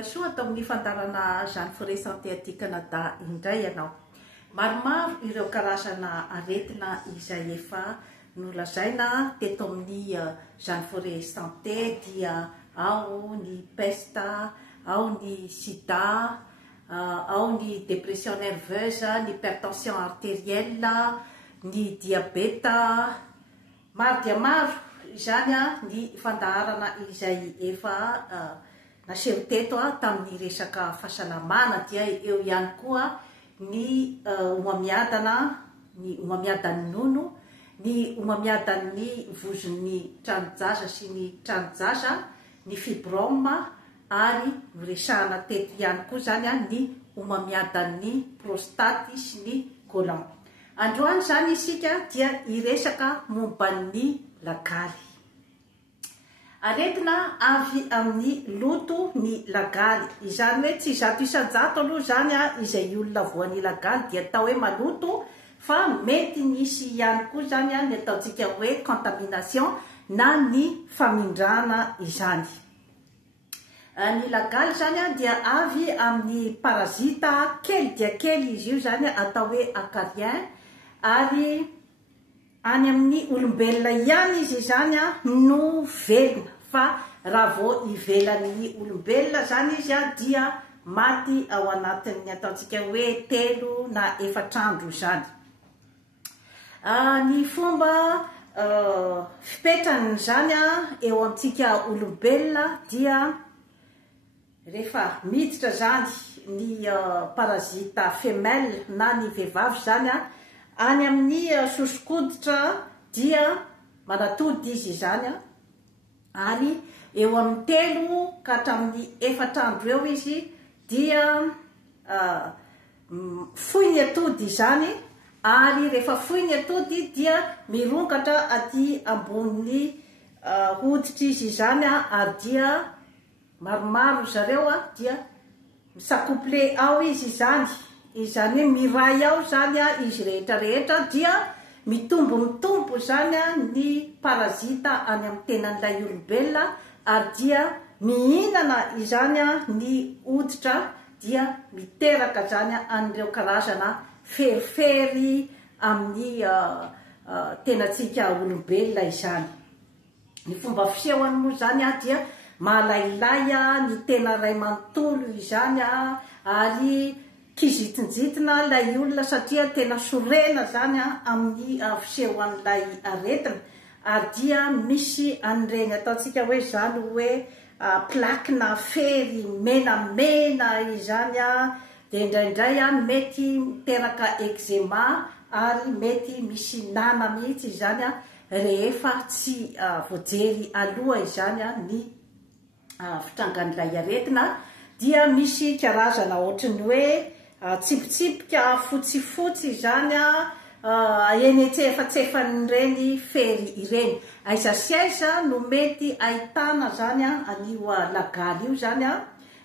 Soa atao amin'ny fandarana Jeanne Forêt Santé aty Canada indray ianao. Maromaro ireo karazana aretina izay efa nolazaina teto amin'ny Jeanne Forêt Santé dia ao ny peste, ao ny sida, ao ny dépression nerveuse, ny hypertension artérielle, ny diabeta, maro dia maro izany ny fandaharana izay efa naseho teto tamin'ny resaka fahasalamana dia eo ihany koa ny homamiadan'ny nono, ny homamiadan'ny vozon'ny tranonjaza sy ny tranonjaza, ny fibrome ary resahana teto ihany koa zany ny homamiadan'ny prostate sy ny côlon. Androany zany isika dia iresaka momban'ny lagaly. Aretina avy amin'ny loto ny lagaly. Izany hoe tsy zato isan-jato aloha zany izay olona voan'ny lagaly dia atao hoe maloto, fa mety misy ihany koa zany ny ataontsika hoe contamination na ny famindrana izany. Ny lagaly zany dia avy amin'ny parasita kely dia kely izy io zany atao hoe acarien, ary any amin'ny olombelona ihany izy zany no velona, fa raha vao ivelan'ny olombelona zany izy dia maty ao anatin'ny ataontsika hoe 3 na 4 andro zany. Ny fomba fipetrany zany eo amintsika olombelona dia rehefa miditra zany ny parasita femelle na ny vehivavy zany any amin'ny sosokonditra dia manatody izy zany ary eo amin'ny 3 ka hatramin'ny 4 andro eo izy dia fohy ny atody zany, ary rehefa fohy ny atody dia mirongatra aty ambony hoditra izy zany ary dia maromaro zareo dia misacouple ao izy zany. Izany hoe miray ao zany izy rehetra rehetra dia mitombo zany ny parasita any amin'ny tenan'ilay olombelona, ary dia mihinana izany ny hoditra dia miteraka zany an'ireo karazana ferifery amin'ny tenantsika olombelona izany. Ny fomba fisehony moa zany dia malailay ny tena ray manontolo izany, ary kizitinjitina ilay olona satria tena sorena zany amin'ny fisehoan'ilay aretina, ary dia misy an'ireny ataontsika hoe zany hoe plakina fery menamena izany, dia indraindray mety miteraka eczema ary mety misy nana mihitsy izany rehefa tsy voajery aloha izany ny fitrangan'ilay aretina. Dia misy karazana ohatrany hoe tsipitsipika fotsifotsy zany eny tsefatsefan'ireny fery ireny. Aiza sy aiza no mety ahitana zany an'io lagaly io zany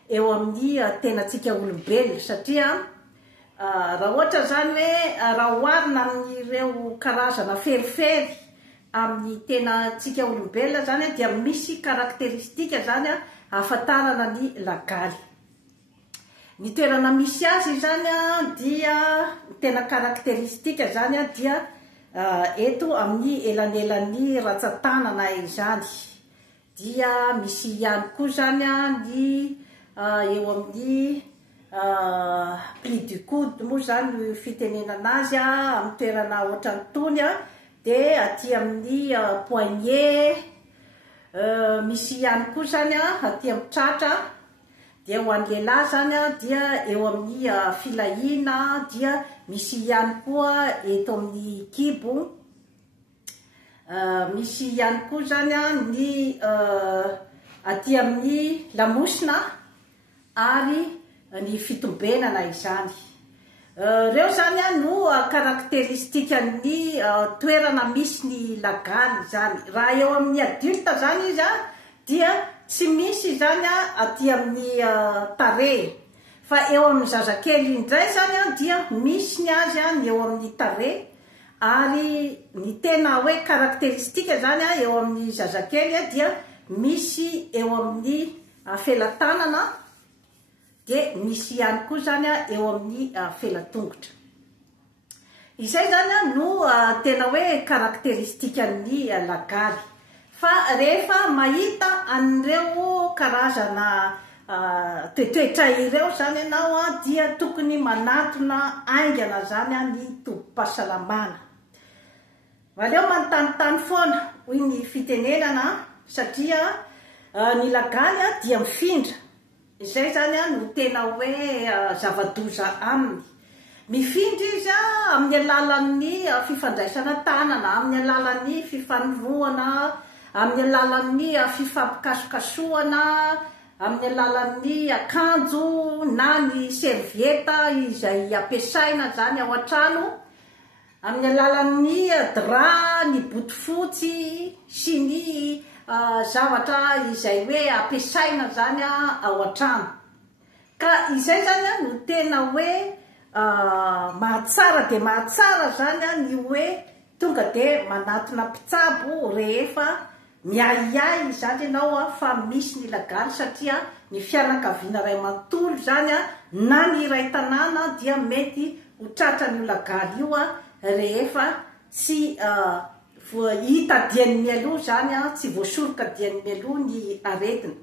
eo amin'ny tenantsika olombelona, satria raha ohatra zany hoe raha oharina amin'ireo karazana ferifery amin'ny tenantsika olombelona zany dia misy karakteristika zany ahafantarana ny lagaly. Ny toerana misy azy zany dia tena karakteristika zany dia eto amin'ny elanelan'ny ratsan-tanana izany, dia misy ihany koa zany ny eo amin'ny pli du coude moa zany no fitenenana azy amin'ny toerana ohatrany tony, dia aty amin'ny poignet, misy ihany koa zany aty amin'ny tratra, dia ho an'ny lehilahy zany dia eo amin'ny filahina, dia misy ihany koa eto amin'ny kibo, misy ihany koa zany ny aty amin'ny lamosina ary ny fitombenana izany. Reo zany no karakteristikan'ny toerana misy ny lagaly zany. Raha eo amin'ny adulte zany izy dia tsy misy zany aty amin'ny tarehy, fa eo amin'ny zazakely indray zany dia misy ny azy ny eo amin'ny tarehy, ary ny tena hoe karakteristika zany eo amin'ny zazakely dia misy eo amin'ny felan-tanana dia misy ihany koa zany eo amin'ny felatongotra. Izay zany no tena hoe karakteristikan'ny lagaly. Fa rehefa mahita an'ireo karazana toetoetra ireo zany ianao dia tokony manatona aingana zany ny tobim-pahasalamana. Valeo manontanytany foana hoy ny fitenenana satria ny lagaly dia mifindra. Izay zany no tena hoe zava-doza aminy. Mifindra izy amin'ny alalan'ny fifandraisana tanana, amin'ny alalan'ny fifanoroana, amin'ny alalan'ny fifampikasokasoana, amin'ny alalan'ny akanjo na ny servieta izay ampiasaina zany ao an-trano, amin'ny alalan'ny drap, ny botofotsy sy ny zavatra izay hoe ampiasaina zany ao an-trano. Ka izay zany no tena hoe mahatsara dia mahatsara zany ny hoe tonga dia manatona mpitsabo rehefa miahiahy zany ianao fa misy ny lagaly, satria ny fianakaviana ray manontolo zany na ny iray tanàna dia mety ho tratran'io lagaly io rehefa tsy hita diany mialoha zany tsy voasoroka diany mialoha ny aretina.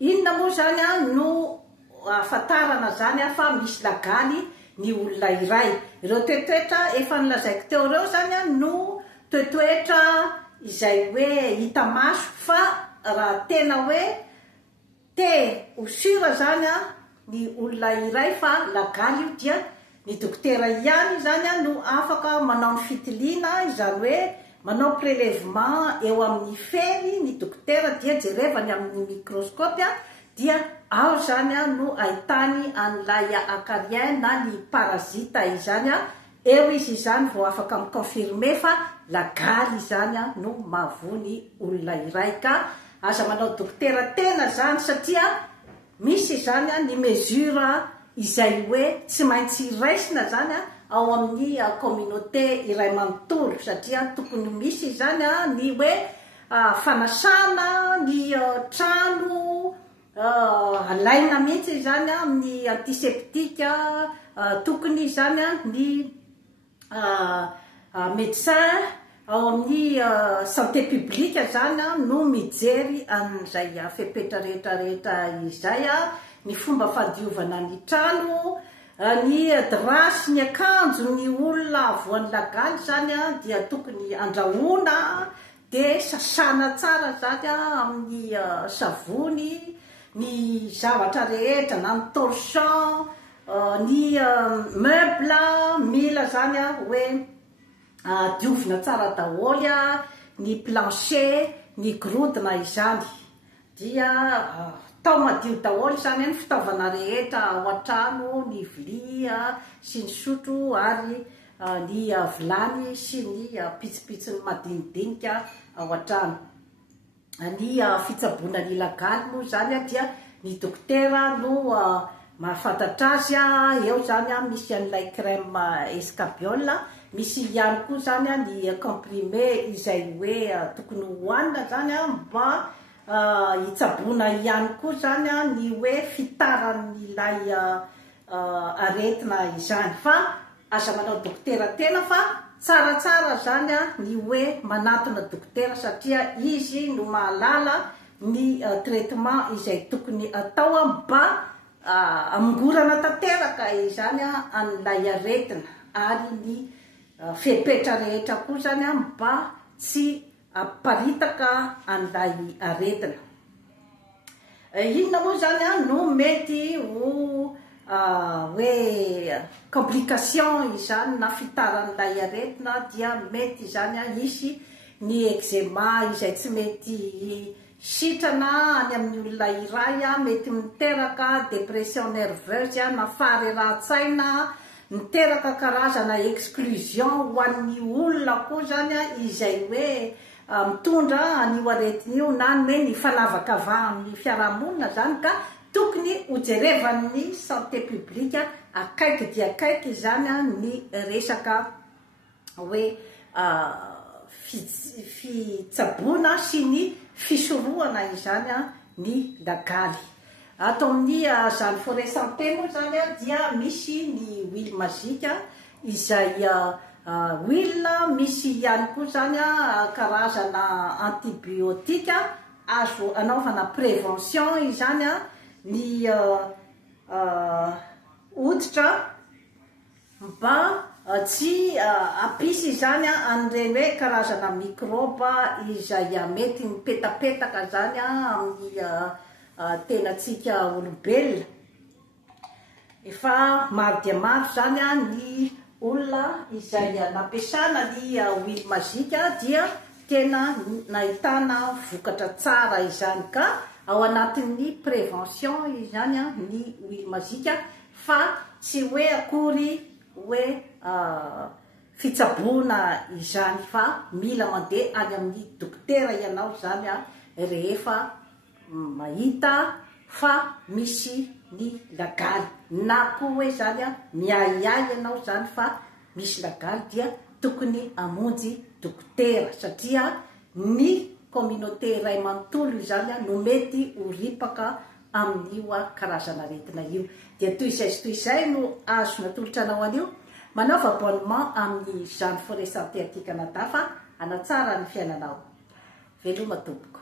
Inona moa zany no ahafantarana zany fa misy lagaly ny olona iray? Ireo toetoetra efa nilazaiko teo ireo zany no toetoetra izay hoe hita maso, fa raha tena hoe te ho sura zany ny olona iray fa lagaly io dia ny dokotera ihany zany no afaka manao ny fitiliana, izany hoe manao prélèvement eo amin'ny fery ny dokotera dia jerevany amin'ny microscope dia ao zany no ahitany an'ilay acarien na ny parazita izany eo izy zany vao afaka miconfirme fa lagaly zany no mahavoa olona iray. Ka aza manao dokotera tena zany satria misy zany ny mesure izay hoe tsy maintsy raisina zany ao amin'ny communauté iray manontolo, satria tokony misy zany ny hoe fanasana ny trano, alaina mihitsy zany amin'ny antiseptika, tokony zany ny médecin ao amin'ny santé publique zany no mijery an'izay fepetra rehetrarehetra izay, ny fomba fadiovana ny trano, ny drap sy ny akanjo ny olona avoan'ny lagaly zany dia tokony andrahoana dia sasana tsara zany amin'ny savony, ny zavatra rehetra na ny torchon, ny meuble mila zany hoe diovina tsara daholy, ny plancher, ny gorodona izany dia tao madio daholy zany ny fitaovana rehetra ao an-trano, ny vilia sy ny sotro ary ny vilany sy ny pitsopitsony madinidinika ao an-trano. Ny fitsaboana ny lagaly moa zany dia ny dokotera no mahafantatra azy. Eo zany misy an'ilay crème escabiole, misy ihany koa zany ny comprimé izay hoe tokony hohanina zany mba hitsaboana ihany koa zany ny hoe fitaran'ilay aretina izany. Fa aza manao dokotera tena fa tsaratsara zany ny hoe manatona dokotera satria izy no mahalala ny traitement izay tokony atao mba amingorana tanteraka izany an'ilay aretina ary ny fepetra rehetra koa zany mba tsy aparitaka an'ilay aretina. Inona moa zany no mety ho hoe complication izany na fitaran'ilay aretina dia mety zany isy ny eczema izay tsy mety sitrana any amin'ny olona iray, mety miteraka dépression nerveuse na fahareran-tsaina, miteraka karazana exclusion ho an'ny olona koa zany izay hoe mitondra an'io aretina io na hoe ny fanavakava amin'ny fiarahamonina zany. Ka tokony hojerevan'ny santé publique akaiky dia akaiky zany ny resaka hoe fitsaboana sy ny fisorohana izany ny lagaly. Ato amin'ny zany forêt santé moa zany a dia misy ny huile magique izay huile misy ihany koa zany a karazana antibiotika azo anaovana prévention izany a ny hoditra mba tsy apisy zany a an'ireny hoe karazana microbe izay mety mipetapetaka zany a amin'ny tenatsika olombelona. Efa maro dia maro zany a ny olona izay nampiasana ny huile magique dia tena nahitana vokatra tsara izany, ka ao anatin'ny prévention izany a ny huile magique fa tsy hoe akory hoe fitsaboana izany, fa mila mandeha any amin'ny dokotera ianao zany a rehefa mahita fa misy ny lagaly, na koa hoe zany a miahiahy ianao zany fa misy lagaly dia tokony amonjy dokotera, satria ny communauté iray manontolo izany a no mety ho ripaka amin'io karazana aretina io. Dia toy izay sy toy izay no azo natolotra anao an'io, manaova abonnement amin'ny zany forêt santé aty Canada fa hanatsara ny fiainanao. Veloma tompoko.